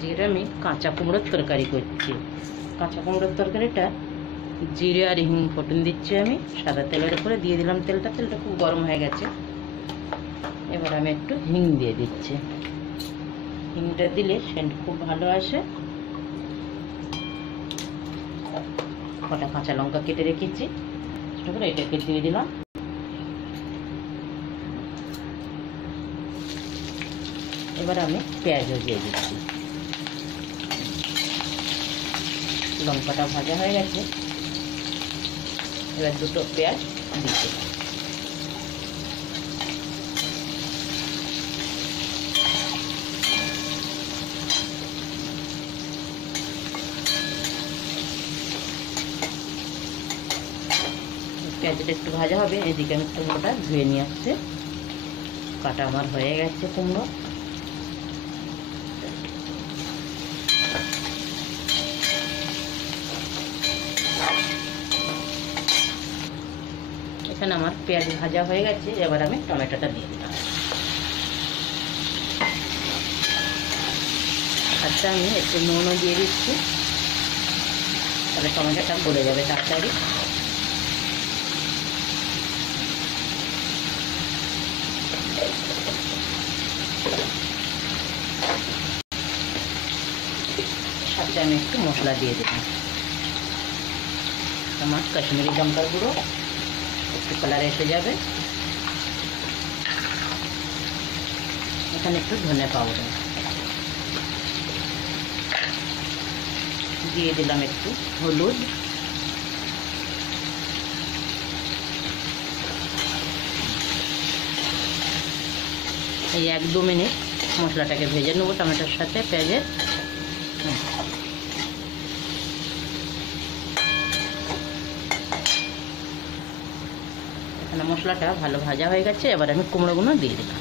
আজকে আমি কাঁচা কুমড়োর তরকারি করছি। কাঁচা কুমড়োর তরকারিটা জিরে আর হিং ফোড়ন দিচ্ছি। আমি সাদা তেলের উপরে দিয়ে দিলাম তেলটা খুব গরম হয়ে গেছে। এবার আমি একটু হিং দিয়ে দিচ্ছি। হিংটা দিলে সেন্ট খুব ভালো আসে। কটা কাঁচা লঙ্কা কেটে রেখেছি, সেটা এটাকে দিয়ে দিলাম। এবার আমি পেঁয়াজও দিয়ে দিচ্ছি। লঙ্কাটা ভাজা হয়ে গেছে, এবার দুটো পেঁয়াজ দিচ্ছি। পেঁয়াজটা একটু ভাজা হবে, এদিকে আমি কুমড়োটা ধুয়ে নিয়ে আসছি। কাটা আমার হয়ে গেছে কুমড়ো। এখানে আমার পেঁয়াজ ভাজা হয়ে গেছে, এবার আমি টমেটোটা দিয়ে দিলাম। আচ্ছা, আমি একটু নুনও দিয়ে দিচ্ছি, তাহলে টমেটোটা গলে যাবে তাড়াতাড়ি। সাথে আমি একটু মশলা দিয়ে দিলাম। আমার কাশ্মীরি লঙ্কার গুঁড়ো, একটু কালার এসে যাবে। এখানে একটু ধনে পাউডার দিয়ে দিলাম, একটু হলুদ, এই 1-2 মিনিট মশলাটাকে ভেজে নেবো টমেটোর সাথে পেঁয়াজের। এখানে মশলাটা ভালো ভাজা হয়ে গেছে, এবার আমি কুমড়োগুলো দিয়ে দিলাম।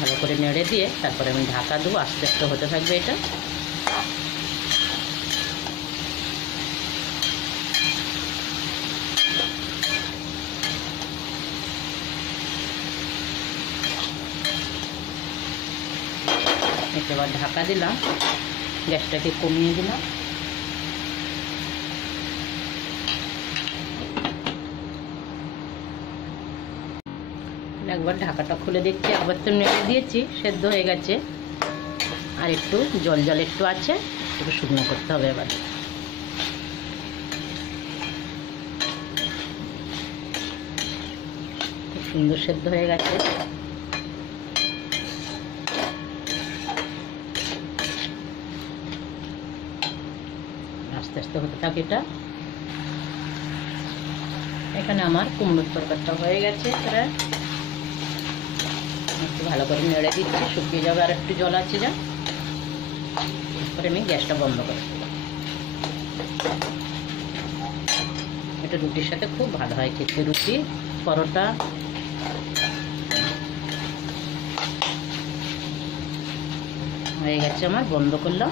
ভালো করে নেড়ে দিয়ে তারপরে আমি ঢাকা দেবো, আস্তে আস্তে হতে থাকবে এটা। এবার ঢাকা দিলাম, গ্যাসটাকে কমিয়ে দিলাম। একবার ঢাকাটা খুলে দেখছি, একবার তো নেড়ে দিয়েছি, সেদ্ধ হয়ে গেছে। আর একটু জল একটু আছে, একটু শুকনো করতে হবে। এবার খুব সুন্দর সেদ্ধ হয়ে গেছে। আস্তে আস্তে হতে থাকে এটা। এখানে আমার কুমড়োর তরকারিটা হয়ে গেছে। এবার একটু ভালো করে নেড়ে দিচ্ছি, শুকিয়ে যাবে, আর একটু জল আছে যা। তারপরে আমি গ্যাসটা বন্ধ করে দিলাম। এটা রুটির সাথে খুব ভালো হয় খেতে, রুটি, পরোটা। হয়ে গেছে আমার, বন্ধ করলাম।